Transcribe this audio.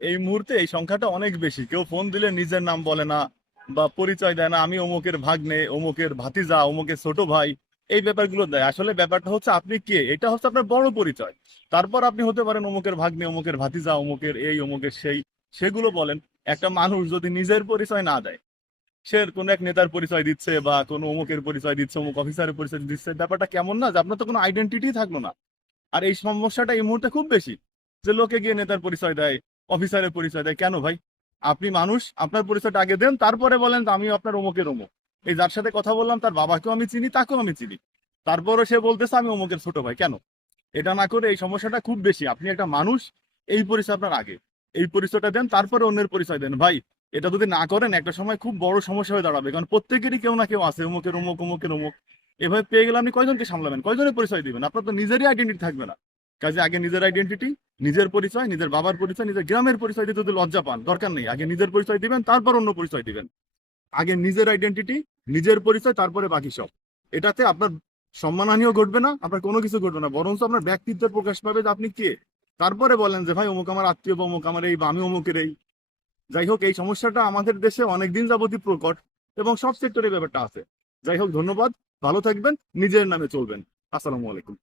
এই মুহূর্তে এই সংখ্যাটা অনেক বেশি। কেউ ফোন দিলে নিজের নাম বলে না বা পরিচয় দেয় না, আমি অমুকের ভাগ্নে, অমুকের ভাতিজা, অমুকের ছোট ভাই, এই ব্যাপারগুলো দেয়। আসলে ব্যাপারটা হচ্ছে আপনি কে, এটা হচ্ছে আপনার বড় পরিচয়। তারপর আপনি হতে পারেন অমুকের ভাগ্নে, অমুকের ভাতিজা, অমুকের এই অমুকের সেই, সেগুলো বলেন। একটা মানুষ যদি নিজের পরিচয় না দেয়, সে কোনো এক নেতার পরিচয় দিচ্ছে বা কোনো অমুকের পরিচয় দিচ্ছে, অমুক অফিসারের পরিচয় দিচ্ছে, ব্যাপারটা কেমন না, যে আপনার তো কোনো আইডেন্টিটি থাকলো না। আর এই সমস্যাটা এই মুহূর্তে খুব বেশি, যে লোকে গিয়ে নেতার পরিচয় দেয়, অফিসারের পরিচয় দেয়। কেন ভাই? আপনি মানুষ, আপনার পরিচয়টা আগে দেন, তারপরে বলেন যে আমি আপনার অমুকের অমুক। এই যার সাথে কথা বললাম তার বাবাকেও আমি চিনি, তাকেও আমি চিনি, তারপরও সে বলতেছে আমি অমুকের ছোট ভাই। কেন? এটা না করে, এই সমস্যাটা খুব বেশি। আপনি একটা মানুষ, এই পরিচয় আপনার আগে, এই পরিচয়টা দেন, তারপরে অন্যের পরিচয় দেন ভাই। এটা যদি না করেন একটা সময় খুব বড় সমস্যা হয়ে দাঁড়াবে, কারণ প্রত্যেকেরই কেউ না কেউ আছে অমুকের অমুক, অমুকের অমুক। এভাবে পেয়ে গেলে আপনি কয়জনকে সামলাবেন, কয়জনের পরিচয় দিবেন? আপনার তো নিজেরই আইডেন্টিটি থাকবে না। কাজে আগে নিজের আইডেন্টিটি, নিজের পরিচয়, নিজের বাবার পরিচয়, নিজের গ্রামের পরিচয় দিতে যদি লজ্জা পান, দরকার নেই। আগে নিজের পরিচয় দিবেন, তারপর অন্য পরিচয় দিবেন। আগে নিজের আইডেন্টিটি, নিজের পরিচয়, তারপরে বাকি সব। এটাতে আপনার সম্মানহানিও ঘটবে না, আপনার কোনো কিছু ঘটবে না, বরঞ্চ আপনার ব্যক্তিত্বের প্রকাশ পাবে যে আপনি কে। তারপরে বলেন যে ভাই অমুক আমার আত্মীয়, বা অমুক আমার এই, বা আমি অমুকের এই। যাই হোক, এই সমস্যাটা আমাদের দেশে অনেকদিন যাবতই প্রকট, এবং সব সেক্টরে ব্যাপারটা আছে। যাই হোক, ধন্যবাদ। ভালো থাকবেন, নিজের নামে চলবেন। আসসালামু আলাইকুম।